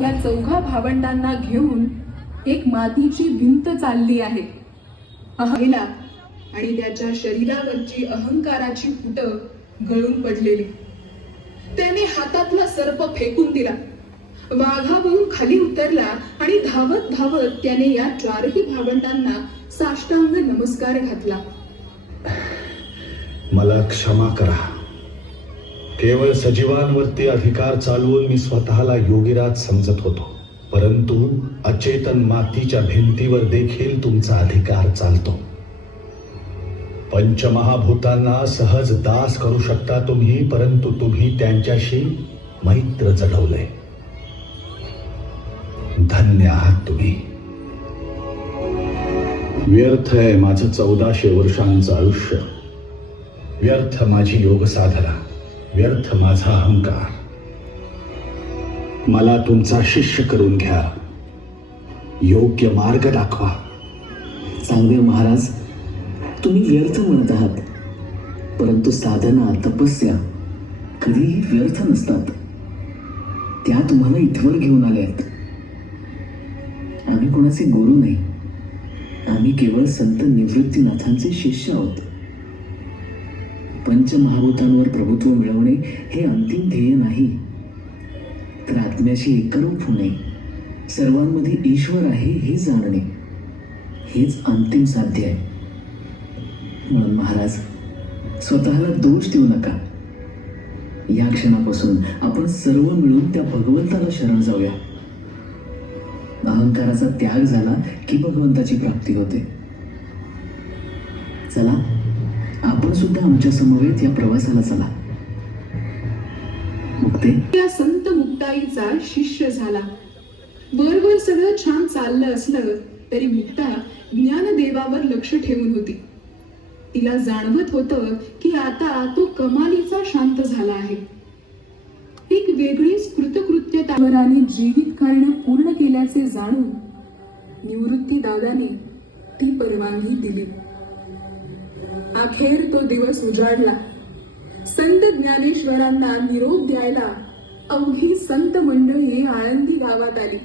या चौघा भावंडांना घेऊन एक मातीची भिंत चालली आहे. महिला आणि त्याच्या शरीरावरची अहंकाराची फुटं गळून पडलेली. त्याने हातातला सर्प फेकून दिला, वाघावरून खाली उतरला आणि धावत धावत त्याने या चारही भावंडांना साष्टांग नमस्कार घातला. मला क्षमा करा. केवळ सजीवांवरती अधिकार चालवून मी स्वतःला योगीराज समजत होतो, परंतु अचेतन मातीच्या भिंतीवर देखील तुमचा अधिकार चालतो. पंचमहाभूतांना सहज दास करू शकता तुम्ही, परंतु तुम्ही त्यांच्याशी मैत्र जडवले. धन्य आहात तुम्ही. व्यर्थ आहे माझं 1400 वर्षांचं आयुष्य, व्यर्थ माझी योग साधना, व्यर्थ माझा अहंकार. मला तुमचा शिष्य करून घ्या, योग्य मार्ग दाखवा. चांगदेव महाराज, तुम्ही व्यर्थ म्हणत आहात, परंतु साधना तपस्या कधीही व्यर्थ नसतात. त्या तुम्हाला इथवर घेऊन आल्या आहेत. आम्ही कोणाचे गुरु नाही, आम्ही केवळ संत निवृत्तीनाथांचे शिष्य आहोत. पंचमहाभूतांवर प्रभुत्व मिळवणे हे अंतिम ध्येय नाही, तर आत्म्याशी एकरूप होणे, सर्वांमध्ये ईश्वर आहे हे जाणणे, हेच अंतिम साध्य आहे. म्हणून महाराज, स्वतःला दोष देऊ नका. या क्षणापासून आपण सर्व मिळून त्या भगवंताला शरण जाऊया. अहंकाराचा त्याग झाला की भगवंताची प्राप्ती होते. चला, आपण सुद्धा आमच्या समवेत या प्रवासाला चला. मुक्ते या संत मुक्ताईचा शिष्य झाला. वरवर सगळं छान चाललं असलं तरी मुक्ता ज्ञानदेवावर लक्ष ठेवून होती. तिला जाणवत होतं की आता तो कमालीचा शांत झाला आहे. एक वेगळीच कृतकृत्यतावराने जीवित कार्य पूर्ण केल्याचे जाणून निवृत्ती दादाने ती परवानगी दिली. अखेर तो दिवस उजाडला. संत ज्ञानेश्वरांना निरोप द्यायला अवघी संत मंडळी आळंदी गावात आली.